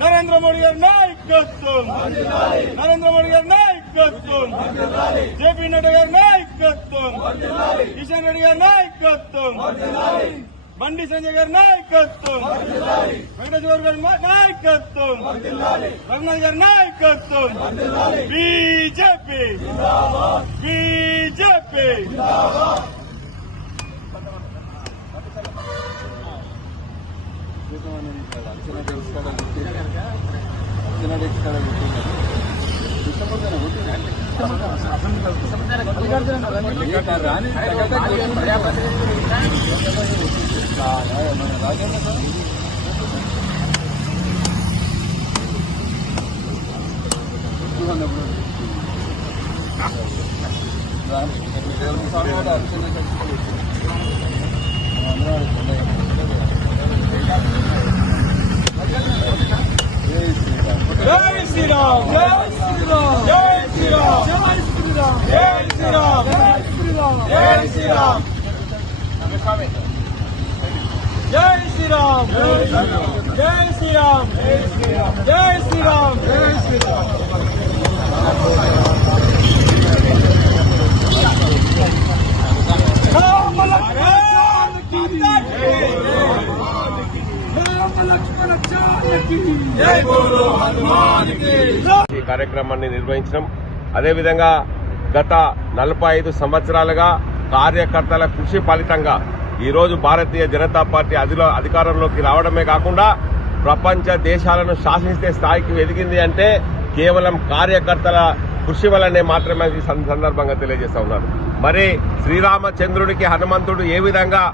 నరేంద్ర మోడీ గారి నాయకత్వం, నరేంద్ర మోడీ గారి నాయకత్వం, జేపీ నడ్డా గారి నాయకత్వం, కిషన్ రెడ్డి గారి నాయకత్వం, బండి సంజయ్ గారి నాయకత్వం, వెంకటేశ్వర గారి నాయకత్వం, రఘునాథ్ గారి నాయకత్వం, బీజేపీ బీజేపీ. జై శ్రీరామ్, జై శ్రీరామ్, జై శ్రీరామ్, జై శ్రీరామ్, జై శ్రీరామ్, జై శ్రీరామ్, జై శ్రీరామ్, జై శ్రీరామ్, జై శ్రీరామ్, జై శ్రీరామ్, జై శ్రీరామ్. ఈ కార్యక్రమాన్ని నిర్వహించడం, అదేవిధంగా గత 45 సంవత్సరాలుగా కార్యకర్తల కృషి ఫలితంగా ఈరోజు భారతీయ జనతా పార్టీ అధికారంలోకి రావడమే కాకుండా ప్రపంచ దేశాలను శాసించే స్థాయికి ఎదిగింది అంటే కేవలం కార్యకర్తల కృషి వల్లనే మాత్రమే ఈ సందర్భంగా తెలియజేస్తా ఉన్నారు. మరి శ్రీరామచంద్రుడికి హనుమంతుడు ఏ విధంగా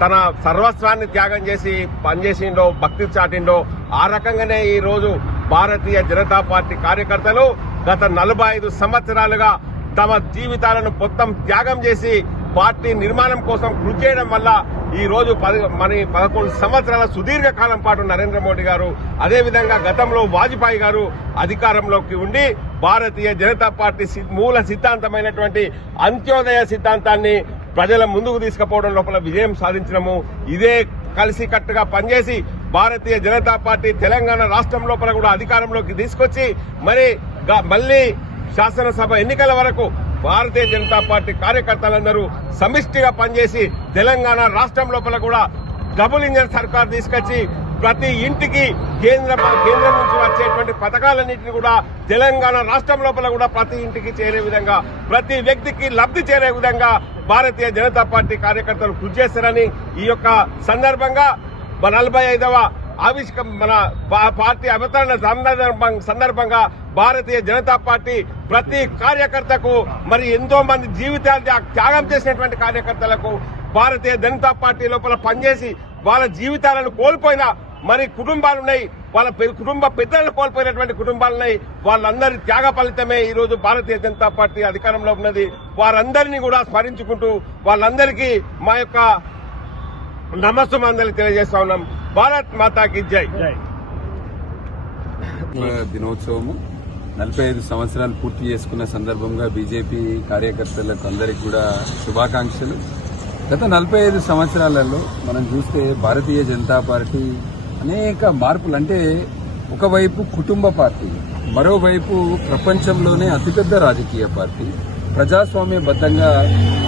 తన సర్వస్వాన్ని త్యాగం చేసి పనిచేసిండో, భక్తి చాటిండో, ఆ రకంగానే ఈ రోజు భారతీయ జనతా పార్టీ కార్యకర్తలు గత 45 సంవత్సరాలుగా తమ జీవితాలను మొత్తం త్యాగం చేసి పార్టీ నిర్మాణం కోసం కృషి చేయడం వల్ల ఈ రోజు 11 సంవత్సరాల సుదీర్ఘ కాలం పాటు నరేంద్ర మోడీ గారు, అదేవిధంగా గతంలో వాజ్పేయి గారు అధికారంలోకి ఉండి భారతీయ జనతా పార్టీ మూల సిద్ధాంతమైనటువంటి అంత్యోదయ సిద్ధాంతాన్ని ప్రజల ముందుకు తీసుకుపోవడం లోపల విజయం సాధించడము, ఇదే కలిసికట్టుగా పనిచేసి భారతీయ జనతా పార్టీ తెలంగాణ రాష్ట్రం లోపల కూడా అధికారంలోకి తీసుకొచ్చి మళ్లీ శాసనసభ ఎన్నికల వరకు భారతీయ జనతా పార్టీ కార్యకర్తలందరూ సమిష్టిగా పనిచేసి తెలంగాణ రాష్ట్రం లోపల కూడా డబుల్ ఇంజన్ సర్కార్ తీసుకొచ్చి ప్రతి ఇంటికి కేంద్రం నుంచి వచ్చేటువంటి పథకాలన్నింటినీ కూడా తెలంగాణ రాష్ట్రం లోపల కూడా ప్రతి ఇంటికి చేరే విధంగా, ప్రతి వ్యక్తికి లబ్ధి చేరే విధంగా భారతీయ జనతా పార్టీ కార్యకర్తలు కృషి చేస్తారని ఈ యొక్క సందర్భంగా 45వ మన పార్టీ అవతరణ సందర్భంగా భారతీయ జనతా పార్టీ ప్రతి కార్యకర్తకు ఎంతో మంది జీవితాలు త్యాగం చేసినటువంటి కార్యకర్తలకు భారతీయ జనతా పార్టీ లోపల పనిచేసి వాళ్ళ జీవితాలను కోల్పోయిన కుటుంబాలున్నాయి, వాళ్ళ కుటుంబ పెద్దలను కోల్పోయినటువంటి కుటుంబాలున్నాయి. వాళ్ళందరి త్యాగ ఫలితమే ఈ రోజు భారతీయ జనతా పార్టీ అధికారంలో ఉన్నది. వారందరినీ కూడా స్మరించుకుంటూ వాళ్ళందరికీ మా యొక్క నమస్సుమందలి తెలియజేస్తా ఉన్నాం. భారత్ మాతాకి జై. దినోత్సవము 45 సంవత్సరాలు పూర్తి చేసుకున్న సందర్భంగా బీజేపీ కార్యకర్తలకు అందరికీ కూడా శుభాకాంక్షలు. గత 45 సంవత్సరాలలో మనం చూస్తే భారతీయ జనతా పార్టీ అనేక మార్పులు, అంటే ఒకవైపు కుటుంబ పార్టీ, మరోవైపు ప్రపంచంలోనే అతిపెద్ద రాజకీయ పార్టీ, ప్రజాస్వామ్యబద్దంగా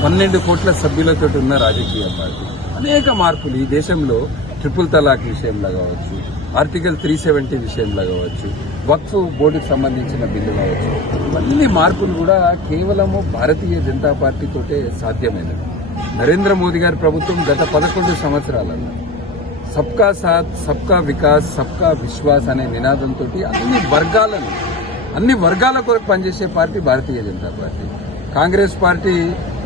12 కోట్ల సభ్యులతో ఉన్న రాజకీయ పార్టీ, అనేక మార్పులు ఈ దేశంలో ట్రిపుల్ తలాక్ విషయంలో కావచ్చు, ఆర్టికల్ 370 విషయంలో కావచ్చు, వక్ఫ్ బోర్డుకు సంబంధించిన బిల్లు కావచ్చు, ఇవన్నీ మార్పులు కూడా కేవలము భారతీయ జనతా పార్టీతోటే సాధ్యమైనది. నరేంద్ర మోదీ గారి ప్రభుత్వం గత 11 సంవత్సరాలలో సబ్కా సాత్, సబ్కా వికాస్, సబ్కా విశ్వాస్ అనే నినాదంతో అన్ని వర్గాల కొరకు పనిచేసే party Bharatiya Janata party. Congress party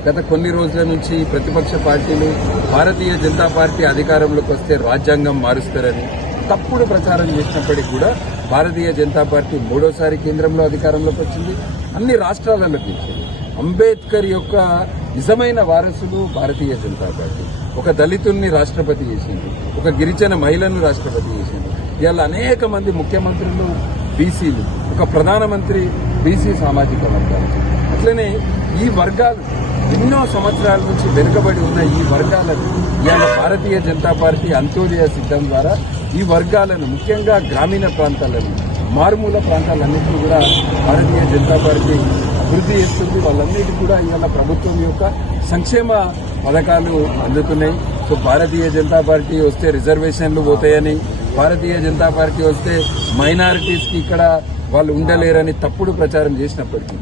గత కొన్ని రోజుల నుంచి ప్రతిపక్ష పార్టీలు భారతీయ జనతా పార్టీ అధికారంలోకి వస్తే రాజ్యాంగం మారుస్తారని తప్పుడు ప్రచారం చేసినప్పటికీ కూడా భారతీయ జనతా పార్టీ 3వసారి కేంద్రంలో అధికారంలోకి వచ్చింది. అన్ని రాష్ట్రాలలోకి వచ్చింది. అంబేద్కర్ యొక్క నిజమైన వారసులు భారతీయ జనతా పార్టీ. ఒక దళితుల్ని రాష్ట్రపతి చేసింది, ఒక గిరిజన మహిళను రాష్ట్రపతి చేసింది. ఇవాళ అనేక మంది ముఖ్యమంత్రులు బీసీలు, ఒక ప్రధానమంత్రి బీసీ సామాజిక వర్గాలు. అట్లనే ఈ వర్గాలు ఎన్నో సంవత్సరాల నుంచి వెనుకబడి ఉన్న ఈ వర్గాలను ఇవాళ భారతీయ జనతా పార్టీ అంత్యోదయ సిద్ధం ద్వారా ఈ వర్గాలను ముఖ్యంగా గ్రామీణ ప్రాంతాలను మారుమూల ప్రాంతాలన్నింటినీ కూడా భారతీయ జనతా పార్టీ అభివృద్ధి చేస్తుంది. వాళ్ళన్నిటికీ కూడా ఇవాళ ప్రభుత్వం యొక్క సంక్షేమ పథకాలు అందుతున్నాయి. సో భారతీయ జనతా పార్టీ వస్తే రిజర్వేషన్లు పోతాయని, భారతీయ జనతా పార్టీ వస్తే మైనారిటీస్కి ఇక్కడ వాళ్ళు ఉండలేరని తప్పుడు ప్రచారం చేసినప్పటికీ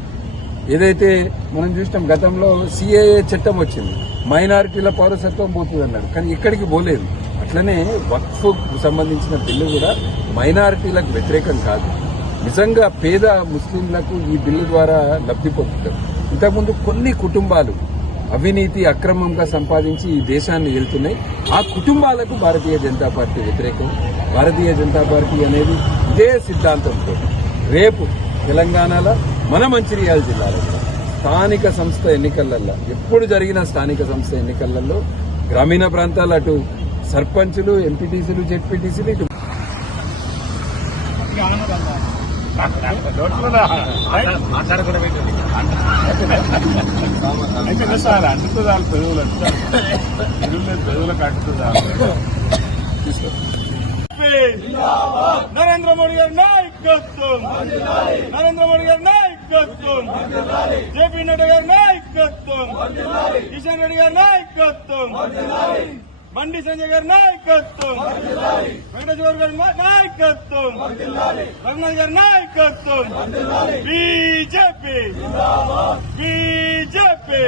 ఏదైతే మనం చూసినాం గతంలో సిఏఏ చట్టం వచ్చింది, మైనారిటీల పౌరసత్వం పోతుంది అన్నాడు, కానీ ఇక్కడికి పోలేదు. అట్లనే వక్ఫ్ సంబంధించిన బిల్లు కూడా మైనారిటీలకు వ్యతిరేకం కాదు. నిజంగా పేద ముస్లింలకు ఈ బిల్లు ద్వారా లబ్ధి పొందుతారు. ఇంతకుముందు కొన్ని కుటుంబాలు అవినీతి అక్రమంగా సంపాదించి ఈ దేశాన్ని వెళ్తున్నాయి. ఆ కుటుంబాలకు భారతీయ జనతా పార్టీ వ్యతిరేకం. భారతీయ జనతా పార్టీ అనేది ఇదే సిద్ధాంతంతో రేపు తెలంగాణలో మన మంచిర్యాల జిల్లాలో స్థానిక సంస్థ ఎన్నికలలో ఎప్పుడు జరిగిన స్థానిక సంస్థ ఎన్నికలలో గ్రామీణ ప్రాంతాలు అటు సర్పంచులు, ఎంపీటీసీలు, జెడ్పీటీసీలు ఇటు నరేంద్ర మోడీ గారి నాయకత్వం, నరేంద్ర మోడీ గారి నాయకత్వం, జేపీ నడ్డా గారి నాయకత్వం, కిషన్ రెడ్డి గారి నాయకత్వం, బండి సంజయ్ గారి నాయకత్వం, వెంకటేశ్వర గారి నాయకత్వం, రఘునాథ్ గారి నాయకత్వం, బీజేపీ బీజేపీ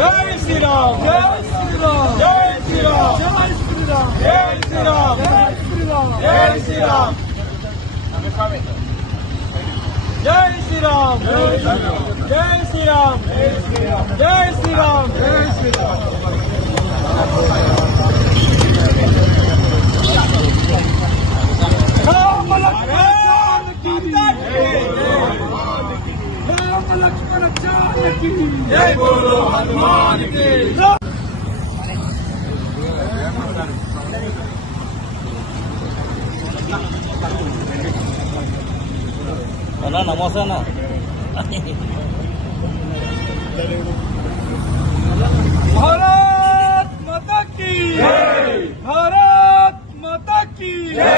జై శ్రీరామ్, జై శ్రీరామ్, జై శ్రీరామ్, జై శ్రీరామ్, జై శ్రీరామ్, జై శ్రీరామ్, జై శ్రీరామ్, జై శ్రీరామ్, జై శ్రీరామ్, జై శ్రీరామ్, జై శ్రీరామ్. రామ లక్ష్మణ జానకి జై బోలో హనుమాన్ కి జై. నమస్తే అన్న. భారత్ మాతా కీ జై, భారత్ మాతా కీ జై.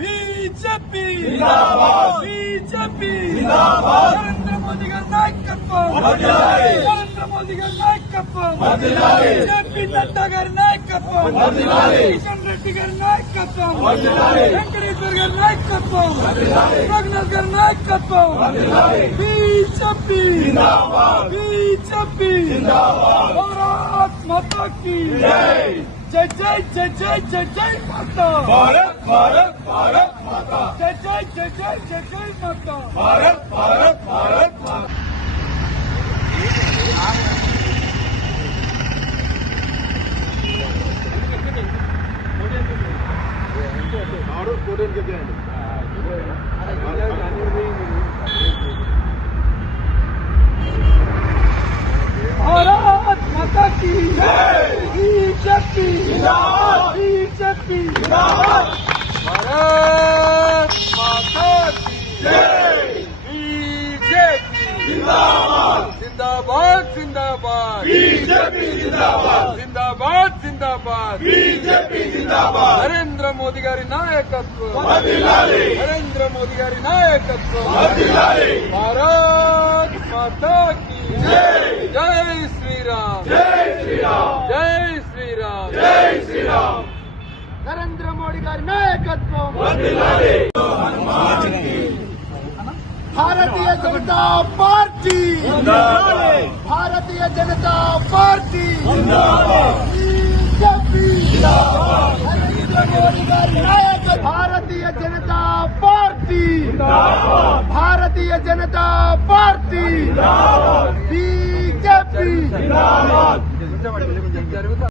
బీజేపీ జిందాబాద్, బీజేపీ జిందాబాద్. నరేంద్ర మోదీ గారి నాయకత్వం వర్ధిల్లాలి, నరేంద్ర మోదీ గారి నాయకత్వం వర్ధిల్లాలి, జేపీ నడ్డా గారి నాయకత్వం వర్ధిల్లాలి, కిషన్ రెడ్డి గారి నాయకత్వం వర్ధిల్లాలి, వెంకటేశ్వర గారి నాయకత్వం వర్ధిల్లాలి, రఘునాథ్ గారి నాయకత్వం వర్ధిల్లాలి. బీజేపీ జిందాబాద్, బీజేపీ జిందాబాద్. భారత్ మాతా కీ జై, జై జై జై జై జై జై మాతా భారత్, భారత్ భారత్ మాతా, జై జై జై జై జై జై మాతా భారత్, భారత్ భారత్ మాతా. भारत माता की जय, बीजेपी जिंदाबाद, बीजेपी जिंदाबाद. भारत माता की जय, बीजेपी जिंदाबाद, जिंदाबाद जिंदाबाद, बीजेपी जिंदाबाद, जिंदाबाद जिंदाबाद, बीजेपी जिंदाबाद. नरेंद्र मोदी गारी नायकत्व వర్ధిల్లాలి, नरेंद्र मोदी गारी नायकत्व వర్ధిల్లాలి. भारत माता की जय, जय श्री राम, जय श्री राम, जय श्री राम, जय श्री राम. नरेंद्र मोदी गारी नायकत्व వర్ధిల్లాలి. भारतीय जनता पार्टी जिंदाबाद, भारतीय जनता पार्टी जिंदाबाद, बीजेपी जिंदाबाद. नरेंद्र मोदी गारी नायकत्व Janata party Bharatiya Janata party BJP